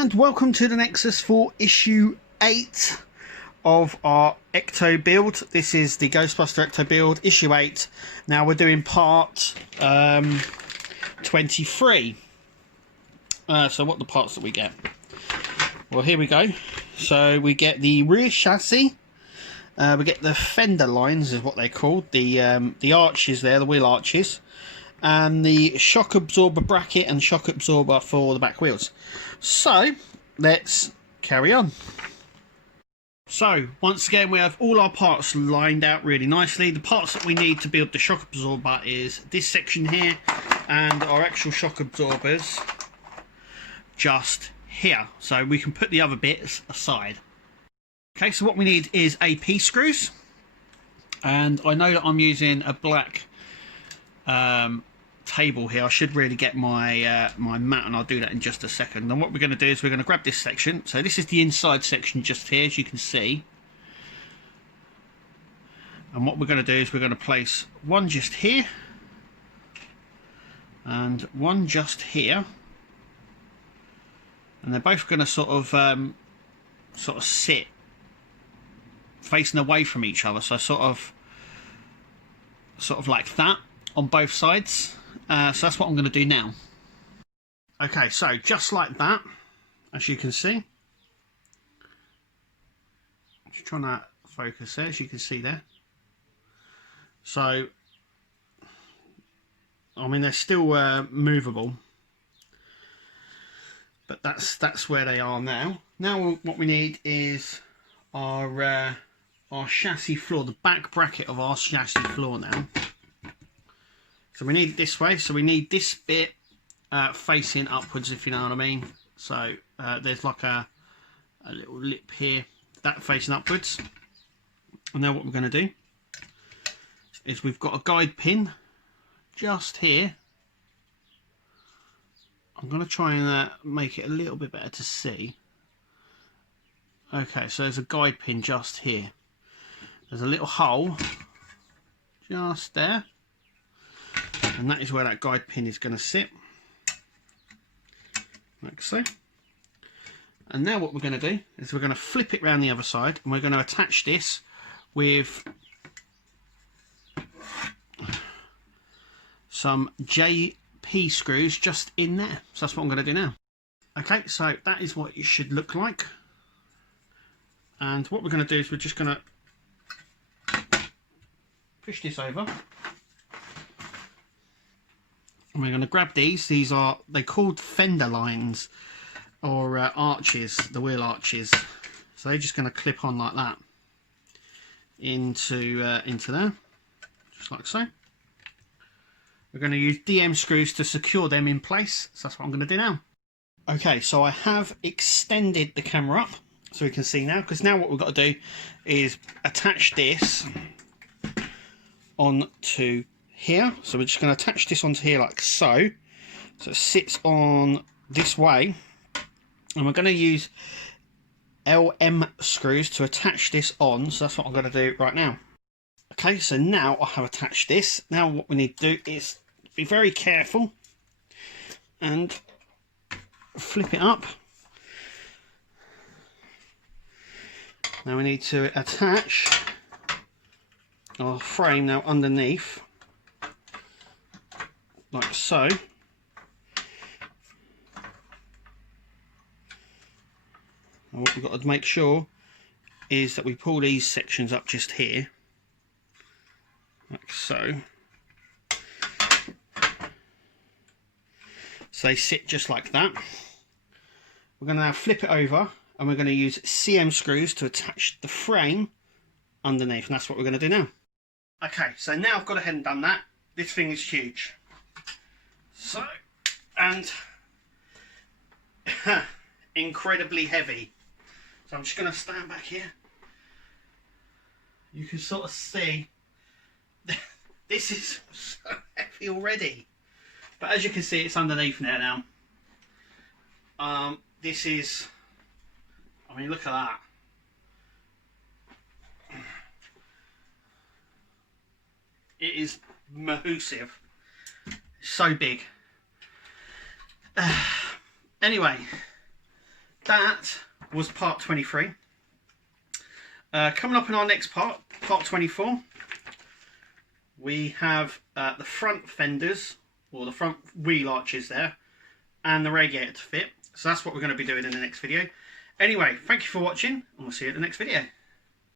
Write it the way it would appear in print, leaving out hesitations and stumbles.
And welcome to the Nexus for issue 8 of our Ecto build. This is the Ghostbuster Ecto build, issue 8. Now we're doing part 23. So what are the parts that we get? Well, here we go. So we get the rear chassis. We get the fender lines, is what they're called. The arches there, the wheel arches. And the shock absorber bracket and shock absorber for the back wheels. So let's carry on. So once again, we have all our parts lined out really nicely. The parts that we need to build the shock absorber is this section here, and our actual shock absorbers just here, so we can put the other bits aside. Okay, so what we need is AP screws, and I know that I'm using a black table here. I should really get my my mat, and I'll do that in just a second. And what we're going to do is we're going to grab this section. So this is the inside section just here, as you can see. And what we're going to do is we're going to place one just here and one just here, and they're both going to sort of sit facing away from each other, so sort of like that on both sides. So that's what I'm going to do now. Okay, so just like that, as you can see. Just trying to focus there, as you can see there. So, I mean, they're still movable, but that's where they are now. Now what we need is our chassis floor, the back bracket of our chassis floor now. So we need it this way, so we need this bit facing upwards, if you know what I mean. So there's like a little lip here, that facing upwards. And now what we're going to do is we've got a guide pin just here. I'm going to try and make it a little bit better to see. Okay, so there's a guide pin just here. There's a little hole just there. And that is where that guide pin is going to sit, like so. And now what we're going to do is we're going to flip it around the other side, and we're going to attach this with some JP screws just in there. So that's what I'm going to do now. Okay, so that is what it should look like. And what we're going to do is we're just going to push this over. And we're going to grab these. These are, they're called fender lines, or arches, the wheel arches. So they're just going to clip on like that into there, just like so. We're going to use DM screws to secure them in place. So that's what I'm going to do now. Okay, so I have extended the camera up so we can see now, because now what we've got to do is attach this onto here. So we're just going to attach this onto here like so. So it sits on this way, and we're going to use LM screws to attach this on. So that's what I'm going to do right now. Okay, so now I have attached this. Now what we need to do is be very careful and flip it up. Now we need to attach our frame now underneath, like so. And what we've got to make sure is that we pull these sections up just here, like so. So they sit just like that. We're going to now flip it over, and we're going to use CM screws to attach the frame underneath, and that's what we're going to do now. Okay, so now I've got ahead and done that. This thing is huge. So, and incredibly heavy. So I'm just going to stand back here. You can sort of see this is so heavy already. But as you can see, it's underneath now. This is, I mean, look at that. It is massive. So big. Anyway, that was part 23. Coming up in our next part, part 24, we have the front fenders, or the front wheel arches there, and the radiator to fit. So that's what we're going to be doing in the next video. Anyway, thank you for watching, and we'll see you at the next video.